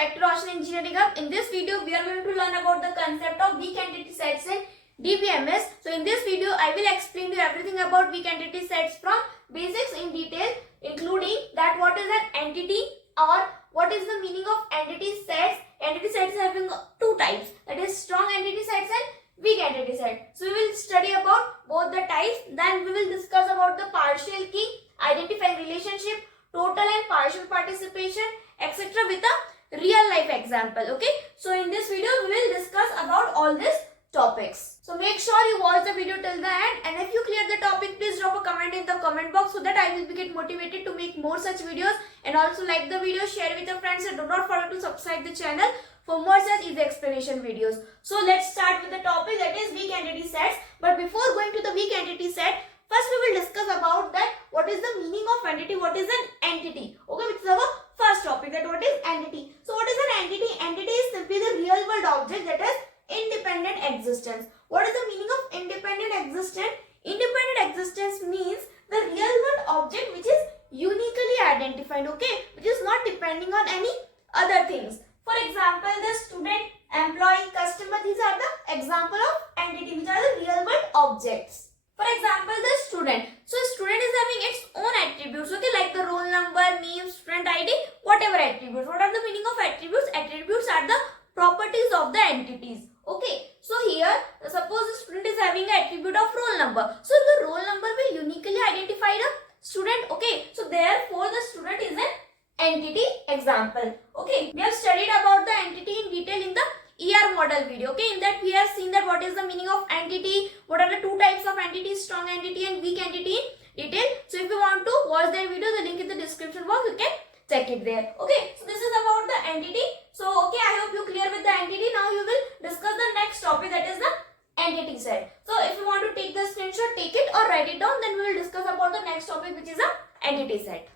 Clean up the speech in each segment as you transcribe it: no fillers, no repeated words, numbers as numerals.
back to Roshan Engineering Hub. In this video, we are going to learn about the concept of weak entity sets in DBMS. So in this video, I will explain to you everything about weak entity sets from basics in detail, including that what is an entity or what is the meaning of entity sets. Entity sets having two types, that is strong entity sets and weak entity set. So we will study about both the types. Then we will discuss about the partial key, identifying relationship, total and partial participation, etc. with a real life example. Okay, so in this video we will discuss about all these topics. So make sure you watch the video till the end, and if you clear the topic, please drop a comment in the comment box so that I will get motivated to make more such videos. And also like the video, share with your friends, and do not forget to subscribe the channel for more such easy explanation videos. So let's start with the topic, that is weak entity sets. But before going to the weak entity set, first we will discuss about that what is the meaning of entity, what is an entity. Okay, which is our first topic, that what is entity. So what is an entity? Entity is simply the real world object that has independent existence. What is the meaning of independent existence? Independent existence means the real world object which is uniquely identified, okay, which is not depending on any other things. For example, the student, employee, customer, these are the example of entity which are the real world objects. For example, the student. So student is having its own attributes, okay, like the roll number, name, student ID, whatever attributes. What are the meaning of attributes? Attributes are the properties of the entities. Okay, so here suppose the student is having an attribute of roll number. So the roll number will uniquely identify the student. Okay, so therefore the student is an entity example. Okay, we have studied about the entity in detail in the ER model video. Okay, in that we have seen that what is the meaning of entity, what are the two types of entities, strong entity and weak entity in detail. So if you want to watch that video, the link in the description box, you can check it there. Okay, so this is about the entity. So okay, I hope you clear with the entity. Now you will discuss the next topic, that is the entity set. So if you want to take the screenshot, take it or write it down, then we will discuss about the next topic, which is a entity set.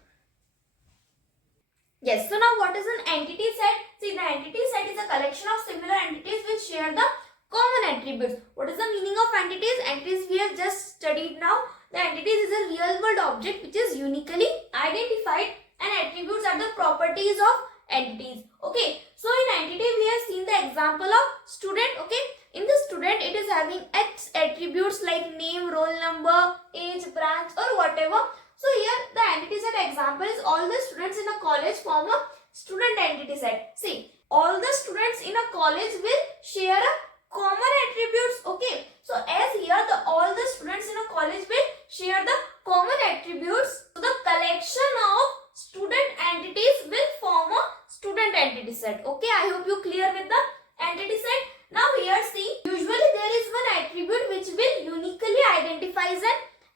Yes, so now what is an entity set? See, the entity set is a collection of similar entities which share the common attributes. What is the meaning of entities? Entities we have just studied now. The entities is a real world object which is uniquely identified, and attributes are the properties of entities. Okay, so in entity we have seen the example of student. Okay, in the student it is having its attributes like name, roll number, age, branch or whatever. So here the entity set example is all the students in a college form a student entity set. See, all the students in a college will share a common attributes. Okay, so as here all the students in a college will share the common attributes, so the collection of student entities will form a student entity set. Okay, I hope you clear with the entity set. Now here see, usually there is one attribute which will uniquely identify an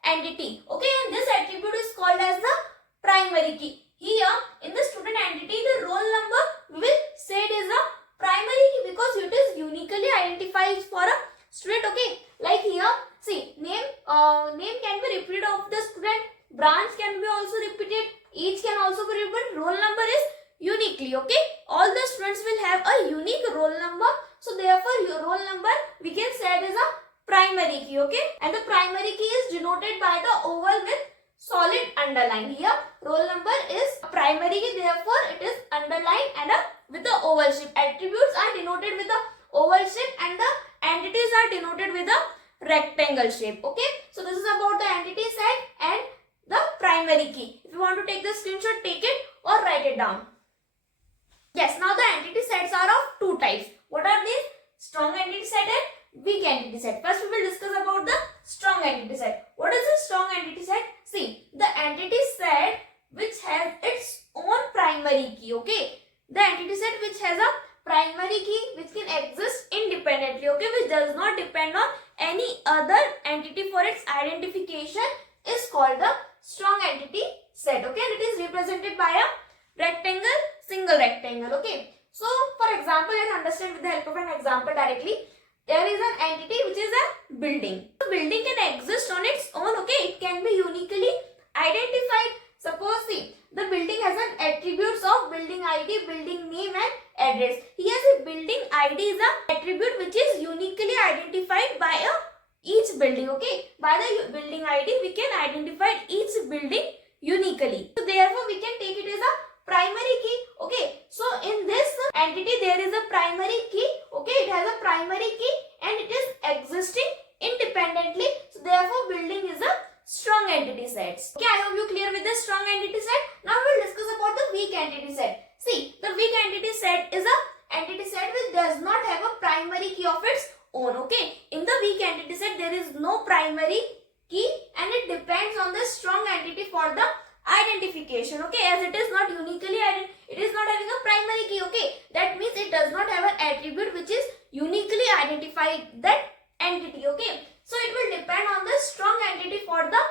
entity. Okay, and this attribute is called as the primary key. Here in the student entity, the roll number we will say it is a primary key because it is uniquely identified for a student. Okay, like here see, name can be repeated of the student, branch can be also repeated, age can also be repeated, roll number is uniquely. Okay, all the students will have a unique roll number, so therefore your roll number we can say it is a primary key. Okay, and the primary key is denoted by the oval with solid underline. Here roll number is a primary key, therefore it is underlined and with the oval shape. Attributes are denoted with the oval shape and the entities are denoted with the rectangle shape. Okay, so this is about the entity set and the primary key. If you want to take the screenshot, take it or write it down. Yes, now the entity sets are of two types. What are these? Strong entity set and weak entity set. First we will discuss about the strong entity set. What is a strong entity set? See, the entity set which has its own primary key. Okay, the entity set which has a primary key which can exist independently. Okay, which does not depend on any other entity for its identification is called the strong entity set. Okay, and it is represented by a rectangle, single rectangle. Okay, so for example, let's understand with the help of an example directly. There is an entity which is a building. The building can exist on its own. Okay, it can be uniquely identified. Suppose see, the building has an attributes of building ID, building name and address. Here the building ID is a attribute which is uniquely identified by each building. Okay, by the building ID we can identify each building uniquely. So therefore we can take it as a primary key. Okay, so in this entity there is a primary key, okay, it has a primary key and it is existing independently, so therefore building is a strong entity set. Okay, I hope you clear with the strong entity set. Now we will discuss about the weak entity set. See, the weak entity set is a entity set which does not have a primary key of its own. Okay, in the weak entity set there is no primary key and it depends on the strong entity for the identification. Okay, as it is not uniquely it is not having a primary key. Okay, that means it does not have an attribute which is uniquely identified that entity. Okay, so it will depend on the strong entity for the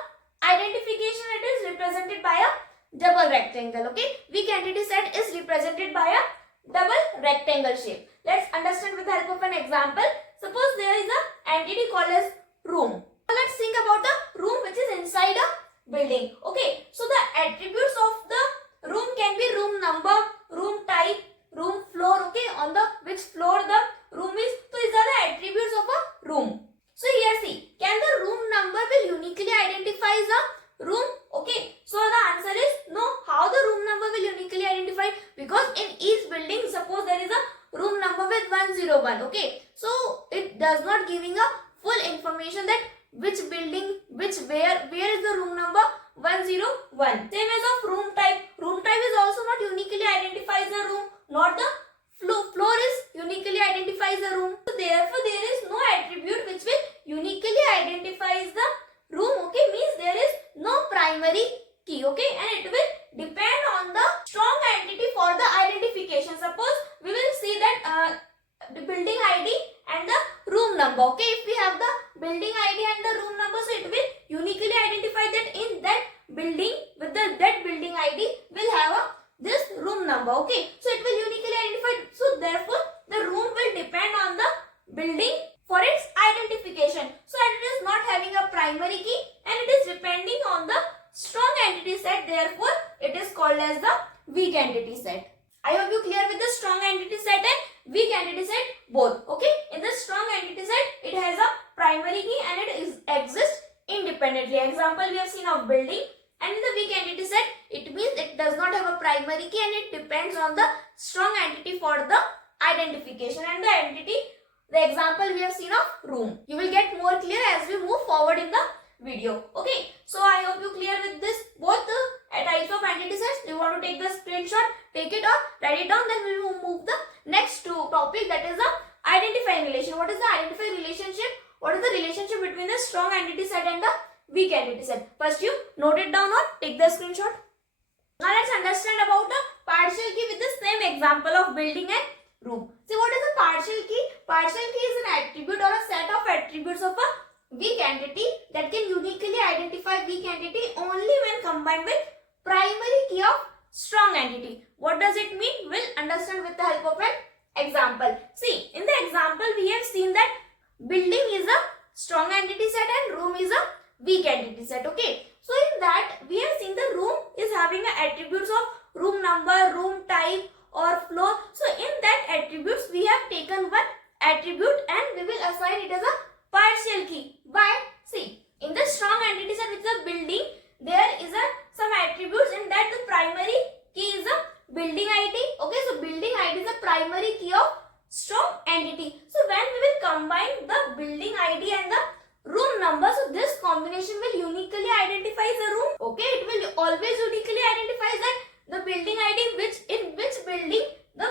identification. It is represented by a double rectangle. Okay, weak entity set is represented by a double rectangle shape. Let's understand with the help of an example. Suppose there is an entity called as room. Let's think about the room which is inside a building. Okay, so the attributes of the room can be room number, room type, room floor. Okay, on the which floor the room is. So these are the attributes of a room. So here see, can the room number will uniquely identify the room? Okay, so the answer is no. How the room number will uniquely identify? Because in each building, suppose there is a room number with 101. Okay, so it does not giving a full information that which building, where is the room number 101. Same as of room type. Room type is also not uniquely identifies the room, not the floor is uniquely identifies the room. So therefore there is no attribute which will uniquely identifies the room. Okay, means there is no primary key. Okay, and it will depend on the strong entity for the identification. Suppose we will see that the building ID and the room number. Okay, if we have the building ID and the room number, so it will uniquely identify that in that building with that building ID will have this room number. Okay, so it will uniquely identify. So therefore the room will depend on the building for its identification. So it is not having a primary key and it is depending on the strong entity set. Therefore it is called as the weak entity set. I hope you clear with the strong entity set and weak entity set both. Okay, in the strong entity set it has a primary key and it exists independently. Example we have seen of building. And in the weak entity set it means it does not have a primary key and it depends on the strong entity for the identification. And the entity, the example we have seen of room. You will get more clear as we move forward in the video. Okay, so I hope you clear with this both the types of entity sets. You want to take the screenshot, take it or write it down, then we will move the next topic, that is the identifying relation. What is the identifying relationship? What is the relationship between the strong entity set and the weak entity set? First you note it down or take the screenshot. Now let's understand about the partial key with the same example of building and room. See, what is the partial key? Partial key is an attribute or a set of attributes of a weak entity that can uniquely identify weak entity only when combined with primary key of strong entity. What does it mean? We'll understand with the help of an example. See, in the example we have seen that building is a strong entity set and room is a weak entity set. Okay, so in that we have seen the room is having a attributes of room number, room type or floor. So in that attributes we have taken one attribute and we will assign it as a partial key. Why? See, in the strong entity set which is a building, there is some attributes in that the primary key is a building ID. Okay, so building ID is a primary key of strong entity. So when we will combine the building ID and the room number, so this combination will uniquely identify the room. Okay, it will always uniquely identify that the building ID in which building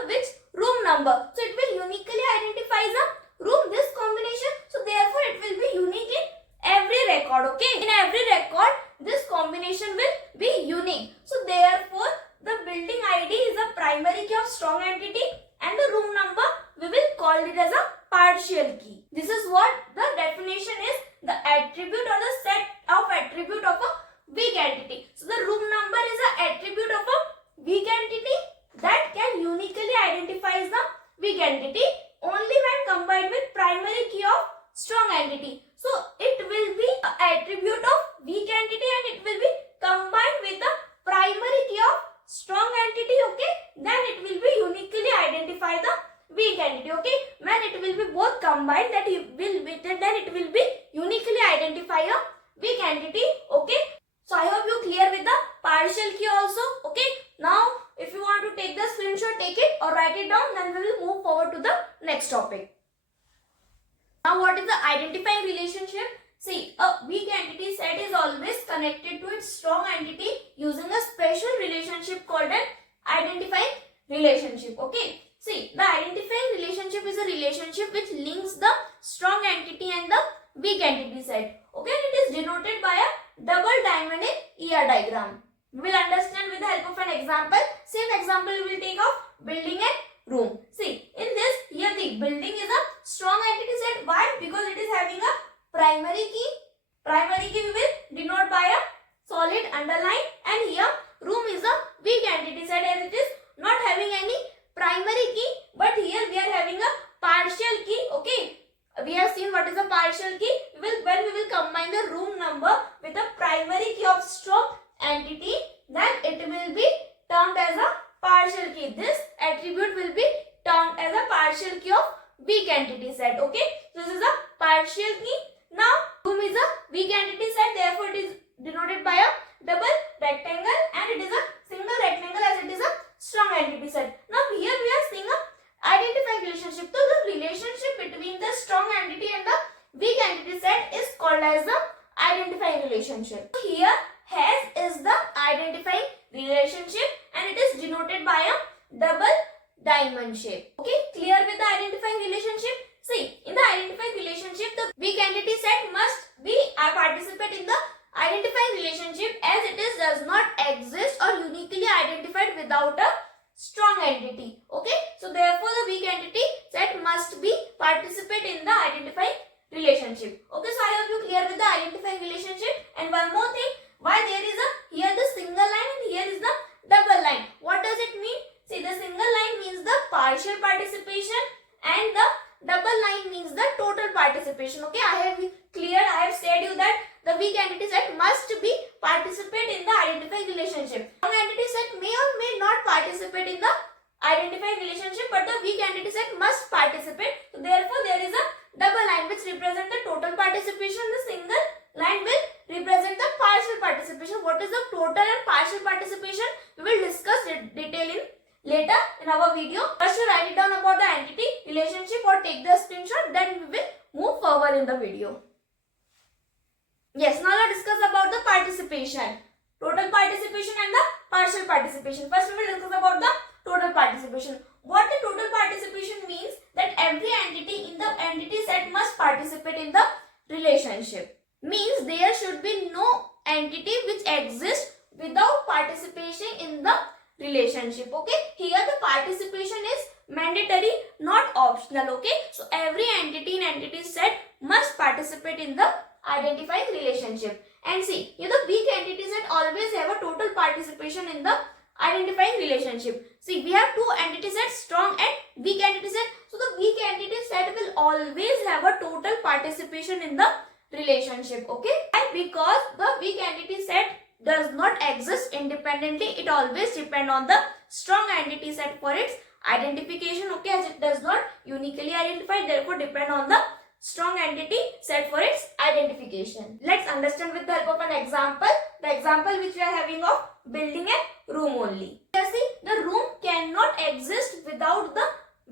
which room number. So it will uniquely identify the room, this combination. So therefore it will be unique in every record. Okay, in every record this combination will be unique. So therefore the building ID is a primary key of strong entity and the room number we will call it as a partial key. This is what the definition is, the attribute or the set of attribute of a weak entity. So the room number is an attribute of a weak entity that can uniquely identify the weak entity only when combined with primary key of strong entity. So it will be an attribute of weak entity and it will be combined with the primary key of strong entity. Okay, then it will be uniquely identify the weak entity. Okay, when it will be both combined, then it will be uniquely identify a weak entity. Okay, so I hope you clear with the partial key also. Okay, now if you want to take the screenshot, take it or write it down, then we will move forward to the next topic. Now what is the identifying relationship? See, a weak entity set is always connected to its strong entity using a special relationship called an identifying relationship. Okay. See, the identifying relationship is a relationship which links the strong entity and the weak entity set. Okay, and it is denoted by a double diamond in ER diagram. We will understand with the help of an example. Same example we will take of building and room. See, in this, here the building is a strong entity set. Why? Because it is having a primary key. Primary key we will denote by a solid underline, and here room is a weak entity set as it is not having any primary key, but here we are having a partial key. Okay, we have seen what is a partial key. When we will combine the room number with a primary key of strong entity, then it will be termed as a partial key. This attribute will be termed as a partial key of weak entity set. Okay, so this is a partial key. Now room is a weak entity set, therefore it is denoted by a double rectangle, and it is a single rectangle as it is a strong entity set. Now here we are seeing a identifying relationship. So the relationship between the strong entity and the weak entity set is called as the identifying relationship. Here has is the identifying relationship, and it is denoted by a double diamond shape. Okay, clear with the identifying relationship? See, in the identifying relationship, the weak entity set must be participate in the identifying relationship as it is does not exist or uniquely identified without a strong entity. Okay, so therefore the weak entity set must be participate in the identifying relationship. Okay, so I hope you clear with the identifying relationship. And one more thing, why there is a here the single line and here is the double line. What does it mean? See, the single line means the partial participation and the double line means the total participation. Okay, I have said you that the weak entity set must be participate in the identifying relationship. Strong entity set may or may not participate in the identifying relationship, but the weak entity set must participate. So therefore there is a double line which represent the total participation. The single line will represent the partial participation. What is the total and partial participation? We will discuss detail in later in our video. First you write it down about the entity relationship or take the screenshot, then we will move forward in the video. Yes, now let's discuss about the participation. Total participation and the partial participation. First we will discuss about the total participation. What the total participation means, that every entity in the entity set must participate in the relationship. Means there should be no entity which exists without participation in the relationship. Okay, here the participation is mandatory, not optional. Okay, so every entity in entity set must participate in the identifying relationship. And see, here the weak entity set always have a total participation in the identifying relationship. See, we have two entity sets, strong and weak entity set. So the weak entity set will always have a total participation in the relationship. Okay, and because the weak entity set does not exist independently, it always depend on the strong entity set for its identification. Okay, as it does not uniquely identify, therefore depend on the strong entity set for its identification. Let's understand with the help of an example. The example which we are having of building a room only. See, the room cannot exist without the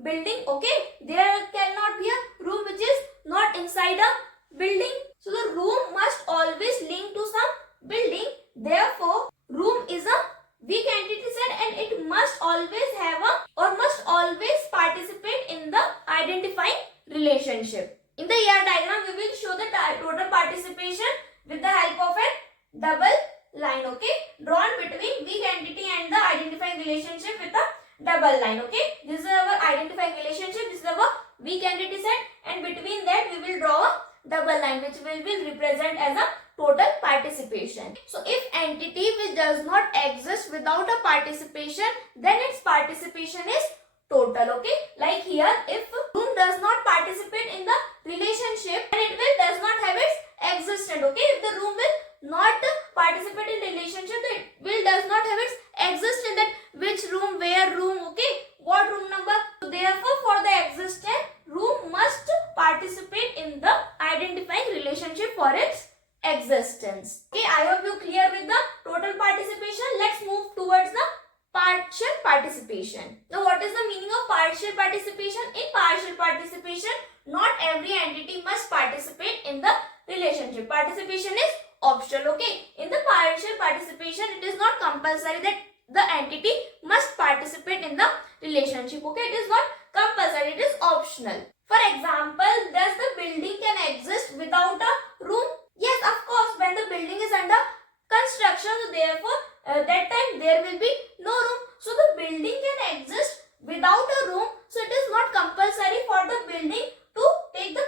building. Okay, there cannot be a room which is not inside a building. So the room must always link to some building. Therefore, room is a weak entity set and it must always have a or must always participate in the identifying relationship. In the ER diagram, we will show the total participation with the help of a double line. Okay, drawn between weak entity and the identifying relationship with a double line. Okay, this is our identifying relationship. This is our weak entity set, and between that we will draw a double line which will represent as a total participation. So if entity which does not exist without a participation, then its participation is total. Okay, like here, if room does not participate in the relationship, then it will does not have its existence. Okay, if the room will not participate in relationship, then it will does not have its existence. That which room, where room, okay, what room number. So therefore, for the existence, room must participate in the identifying relationship for its existence. Okay, I hope you clear with the total participation. Let's move towards the partial participation. Now what what is the meaning of partial participation? In partial participation, not every entity must participate in the relationship. Participation is optional, okay? In the partial participation, it is not compulsory that the entity must participate in the relationship, okay? It is not compulsory, it is optional. For example, does the building can exist without a room? Yes, of course, when the building is under construction, so therefore that time there will be no room. So the building can exist without a room. So it is not compulsory for the building to take the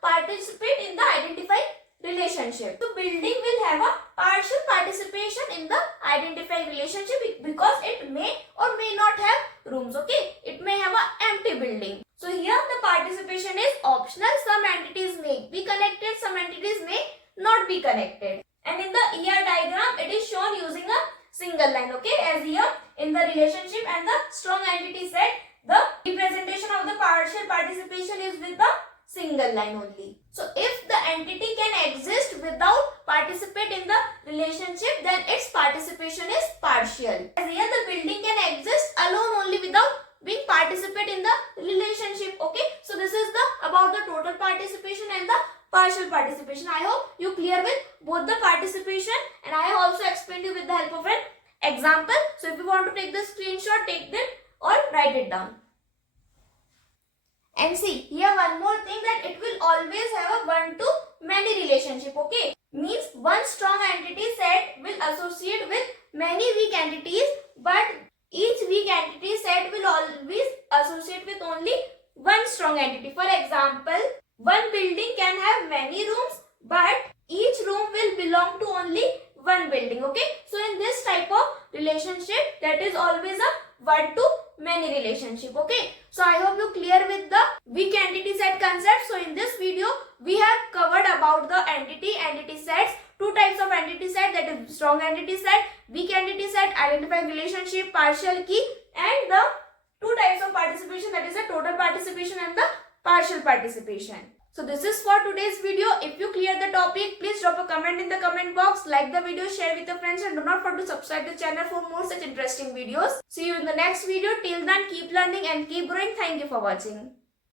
participate in the identified relationship. So building will have a partial participation in the identified relationship because it may or may not have rooms, okay? It may have an empty building. So here the participation is optional. Some entities may be connected, some entities may not be connected. And in the ER diagram, it is shown using a single line, okay? As here in the relationship and the strong entity set, the representation of the partial participation is with the single line only. So if the entity can exist without participate in the relationship, then its participation is partial. As here the building can exist alone only without being participate in the relationship, okay? So this is the about the total participation and the partial participation. I hope you clear with both the participation, and I have also explained you with the help of an example. So if you want to take the screenshot, take them or write it down. And see, here one more thing, that it will always have a one-to-many relationship, okay? Means one strong entity set will associate with many weak entities, but each weak entity set will always associate with only one strong entity. For example, one building can have many rooms, but each room will belong to only one building, okay? So in this type of relationship, that is always a one-to-many relationship, okay? So I hope you clear with the weak entity set concept. So in this video, we have covered about the entity sets, two types of entity set, that is strong entity set, weak entity set, identifying relationship, partial key, and the two types of participation, that is the total participation and the partial participation. So this is for today's video. If you clear the topic, please drop a comment in the comment box, like the video, share with your friends, and do not forget to subscribe to the channel for more such interesting videos. See you in the next video. Till then, keep learning and keep growing. Thank you for watching.